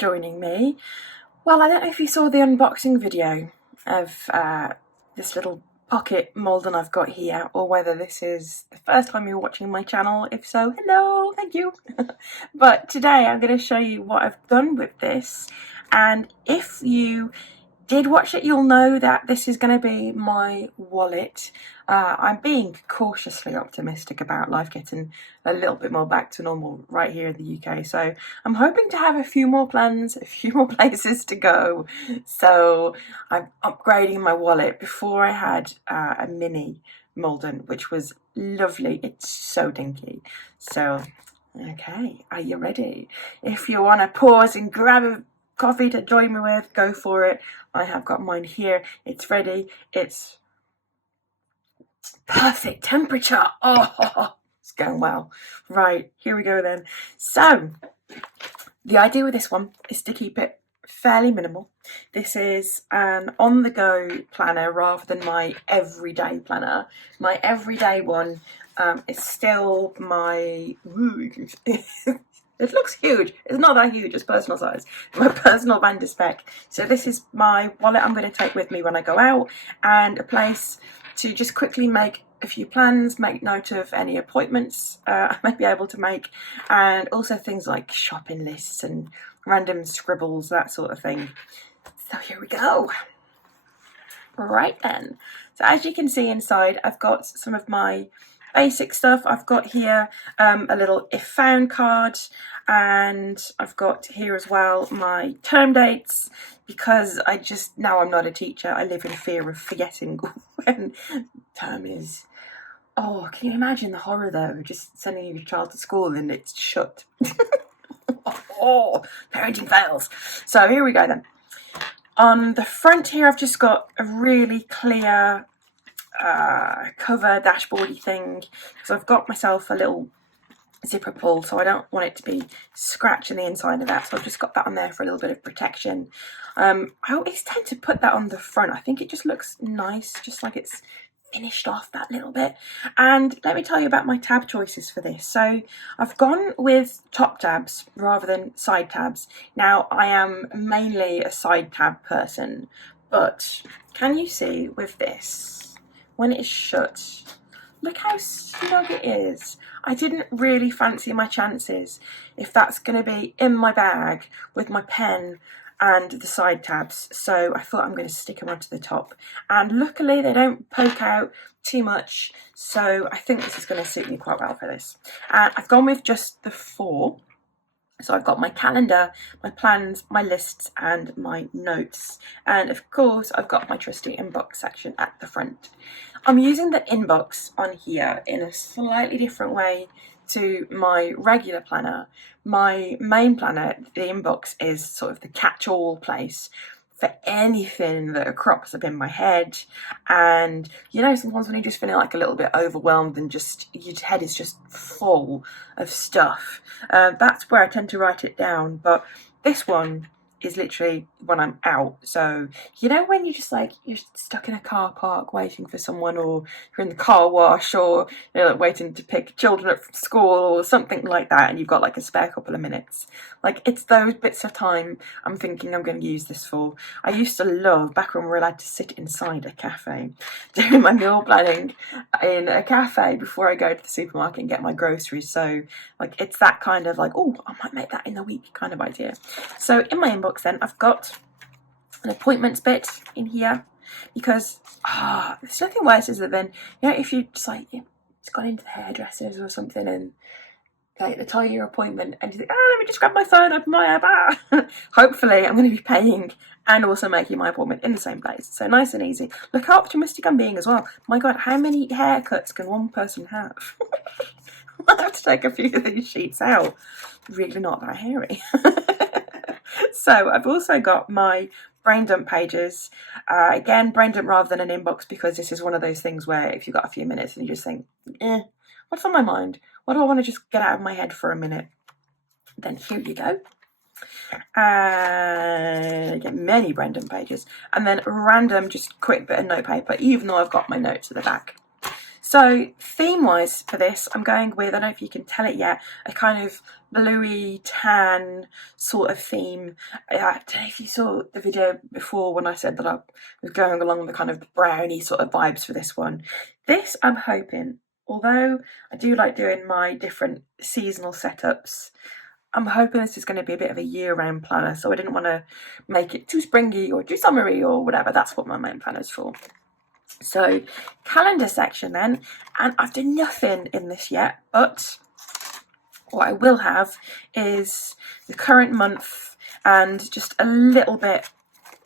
joining me. Well, I don't know if you saw the unboxing video of this little pocket Malden I've got here, or whether this is the first time you're watching my channel. If so, hello, thank you. But today I'm going to show you what I've done with this, and if you did watch it, you'll know that this is going to be my wallet. I'm being cautiously optimistic about life getting a little bit more back to normal right here in the UK. So I'm hoping to have a few more plans, a few more places to go. So I'm upgrading my wallet. Before I had a mini Malden, which was lovely. It's so dinky. So, okay, are you ready? If you want to pause and grab a coffee to join me with, go for it. I have got mine here. It's ready. It's perfect temperature. Oh, it's going well. Right, here we go then. So the idea with this one is to keep it fairly minimal. This is an on-the-go planner rather than my everyday planner. My everyday one is still my it looks huge. It's not that huge, it's personal size. My personal Van de Spec. So this is my wallet I'm going to take with me when I go out, and a place to just quickly make a few plans, make note of any appointments I might be able to make, and also things like shopping lists and random scribbles, that sort of thing. So here we go. Right then. So as you can see inside, I've got some of my basic stuff. I've got here a little if found card, and I've got here as well my term dates, because now I'm not a teacher, I live in fear of forgetting when term is. Oh, can you imagine the horror though, just sending your child to school and it's shut. Oh, parenting fails. So here we go then. On the front here I've just got a really clear cover dashboardy thing, because I've got myself a little zipper pull, so I don't want it to be scratching the inside of that, so I've just got that on there for a little bit of protection. I always tend to put that on the front. I think it just looks nice, just like it's finished off that little bit. And let me tell you about my tab choices for this. So I've gone with top tabs rather than side tabs. Now I am mainly a side tab person, but can you see with this, when it is shut, look how snug it is. I didn't really fancy my chances if that's going to be in my bag with my pen and the side tabs, so I thought I'm going to stick them onto the top, and luckily they don't poke out too much, so I think this is going to suit me quite well for this. I've gone with just the 4. So I've got my calendar, my plans, my lists and my notes, and of course I've got my trusty inbox section at the front. I'm using the inbox on here in a slightly different way to my regular planner. My main planner, the inbox, is sort of the catch-all place for anything that crops up in my head. And you know, sometimes when you're just feeling like a little bit overwhelmed and just your head is just full of stuff, that's where I tend to write it down. But this one is literally when I'm out. So you know, when you're just like, you're stuck in a car park waiting for someone, or you're in the car wash, or you know, like waiting to pick children up from school or something like that, and you've got like a spare couple of minutes. Like, it's those bits of time I'm thinking I'm going to use this for. I used to love, back when we were allowed to sit inside a cafe, doing my meal planning in a cafe before I go to the supermarket and get my groceries. So like, it's that kind of like, oh, I might make that in the week kind of idea. So in my inbox then, I've got an appointments bit in here, because there's nothing worse is that then, you know, if you just like, it's gone into the hairdressers or something, and like the time of your appointment, and you think, let me just grab my phone, open my app. Hopefully I'm going to be paying and also making my appointment in the same place. So nice and easy. Look how optimistic I'm being as well. My God, how many haircuts can one person have? I'll have to take a few of these sheets out. Really not that hairy. So I've also got my brain dump pages. Again, brain dump rather than an inbox, because this is one of those things where if you've got a few minutes and you just think, what's on my mind? What do I want to just get out of my head for a minute? Then here you go. Get many brain dump pages. And then random, just quick bit of notepaper, even though I've got my notes at the back. So theme-wise for this, I'm going with, I don't know if you can tell it yet, a kind of bluey tan sort of theme. I don't know if you saw the video before when I said that I was going along the kind of browny sort of vibes for this one. This, I'm hoping, although I do like doing my different seasonal setups, I'm hoping this is going to be a bit of a year-round planner, so I didn't want to make it too springy or too summery or whatever. That's what my main planner is for. So, calendar section then, and I've done nothing in this yet, but what I will have is the current month and just a little bit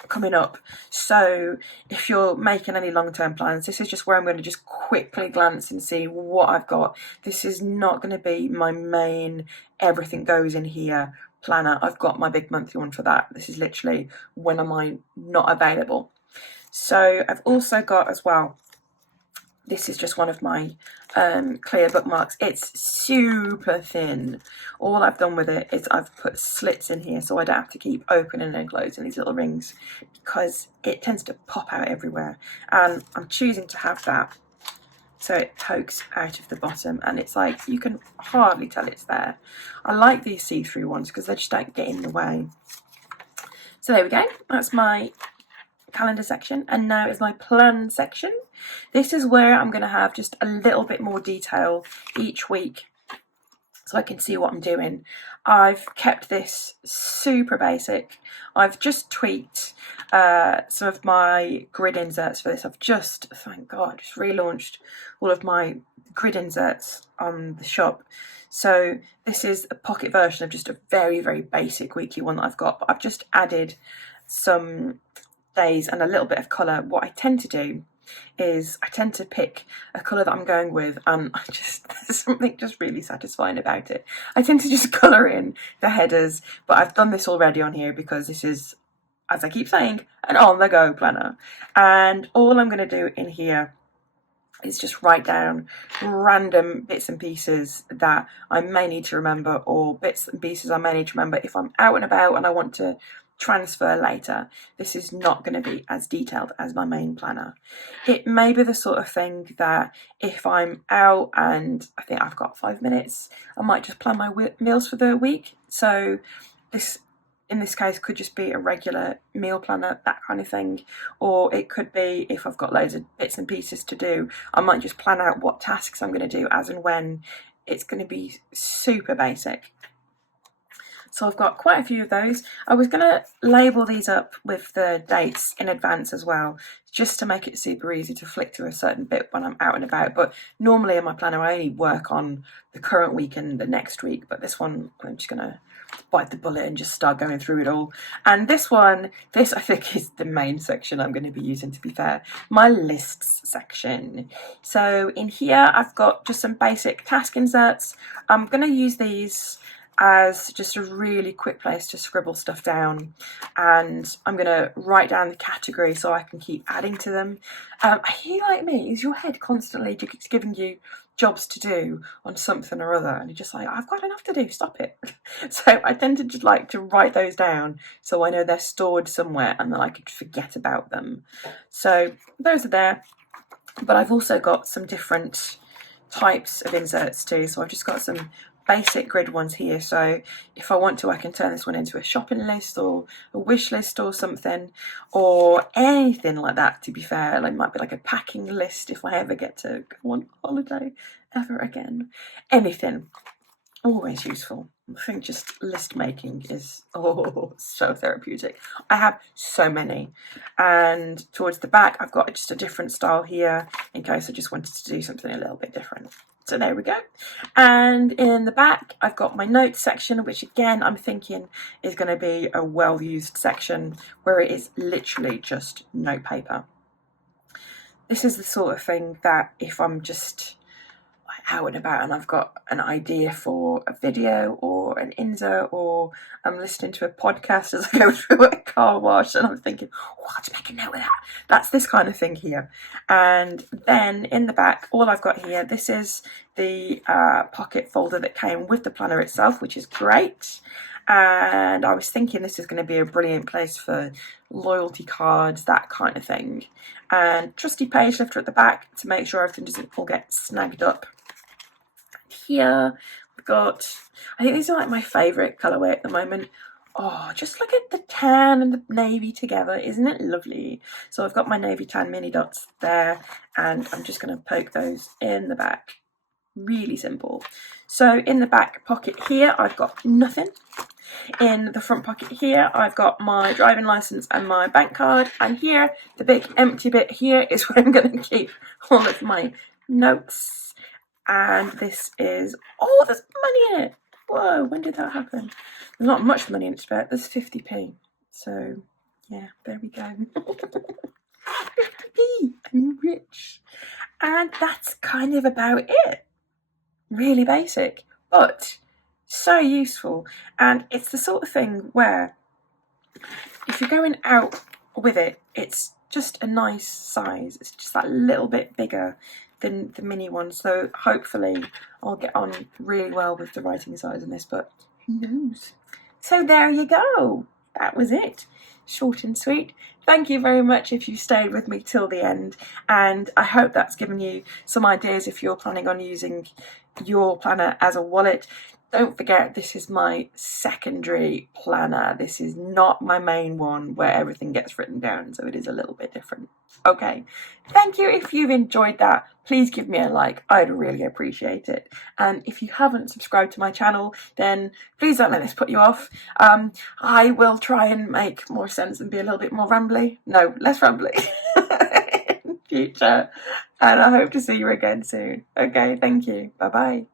coming up. So if you're making any long-term plans, this is just where I'm going to just quickly glance and see what I've got. This is not going to be my main everything goes in here planner. I've got my big monthly one for that. This is literally when am I not available. So I've also got as well, this is just one of my clear bookmarks. It's super thin. All I've done with it is I've put slits in here so I don't have to keep opening and closing these little rings, because it tends to pop out everywhere. And I'm choosing to have that so it pokes out of the bottom, and it's like you can hardly tell it's there. I like these see-through ones because they just don't get in the way. So there we go. That's my calendar section, and now is my plan section. This is where I'm going to have just a little bit more detail each week so I can see what I'm doing. I've kept this super basic. I've just tweaked some of my grid inserts for this. I've just, thank God, just relaunched all of my grid inserts on the shop. So this is a pocket version of just a very, very basic weekly one that I've got, but I've just added some days and a little bit of colour. What I tend to do is I tend to pick a colour that I'm going with, and there's something just really satisfying about it. I tend to just colour in the headers, but I've done this already on here because this is, as I keep saying, an on-the-go planner. And all I'm going to do in here is just write down random bits and pieces that I may need to remember, or bits and pieces I may need to remember if I'm out and about and I want to transfer later. This is not going to be as detailed as my main planner. It may be the sort of thing that if I'm out and I think I've got 5 minutes, I might just plan my meals for the week. So this, in this case, could just be a regular meal planner, that kind of thing. Or it could be, if I've got loads of bits and pieces to do, I might just plan out what tasks I'm going to do as and when. It's going to be super basic. So I've got quite a few of those. I was going to label these up with the dates in advance as well, just to make it super easy to flick through a certain bit when I'm out and about. But normally in my planner, I only work on the current week and the next week. But this one, I'm just going to bite the bullet and just start going through it all. And this one, this I think is the main section I'm going to be using, to be fair, my lists section. So in here, I've got just some basic task inserts. I'm going to use these as just a really quick place to scribble stuff down, and I'm going to write down the category so I can keep adding to them. Are you like me? Is your head constantly giving you jobs to do on something or other, and you're just like, I've got enough to do, stop it? So I tend to just like to write those down so I know they're stored somewhere and then I could forget about them. So those are there, but I've also got some different types of inserts too. So I've just got some basic grid ones here, so if I want to, I can turn this one into a shopping list or a wish list or something, or anything like that, to be fair. Like, it might be like a packing list if I ever get to go on holiday ever again. Anything, always useful. I think just list making is so therapeutic. I have so many, and towards the back I've got just a different style here in case I just wanted to do something a little bit different. So there we go. And in the back, I've got my notes section, which again, I'm thinking is going to be a well-used section where it is literally just note paper. This is the sort of thing that if I'm just out and about and I've got an idea for a video or an insert, or I'm listening to a podcast as I go through a car wash and I'm thinking, oh, I'll just make a note of that. That's this kind of thing here. And then in the back, all I've got here, this is the pocket folder that came with the planner itself, which is great. And I was thinking this is going to be a brilliant place for loyalty cards, that kind of thing. and trusty page lifter at the back to make sure everything doesn't all get snagged up. Here we've got, I think these are like my favourite colourway at the moment. Oh, just look at the tan and the navy together, isn't it lovely? So I've got my navy tan mini dots there, and I'm just going to poke those in the back. Really simple. So in the back pocket here, I've got nothing. In the front pocket here, I've got my driving licence and my bank card, and here, the big empty bit here is where I'm going to keep all of my notes. And this is, oh, there's money in it. Whoa, when did that happen? There's not much money in it, but there's 50p. So, yeah, there we go. 50p, I'm rich. And that's kind of about it. Really basic, but so useful. And it's the sort of thing where if you're going out with it, it's just a nice size. It's just that little bit bigger than the mini one. So hopefully I'll get on really well with the writing size in this, but who knows? So there you go. That was it. Short and sweet. Thank you very much if you stayed with me till the end, and I hope that's given you some ideas if you're planning on using your planner as a wallet. Don't forget, this is my secondary planner. This is not my main one where everything gets written down, so it is a little bit different. Okay, thank you. If you've enjoyed that, please give me a like. I'd really appreciate it. And if you haven't subscribed to my channel, then please don't let this put you off. I will try and make more sense and be a little bit more rambly. No, less rambly in future. And I hope to see you again soon. Okay, thank you. Bye-bye.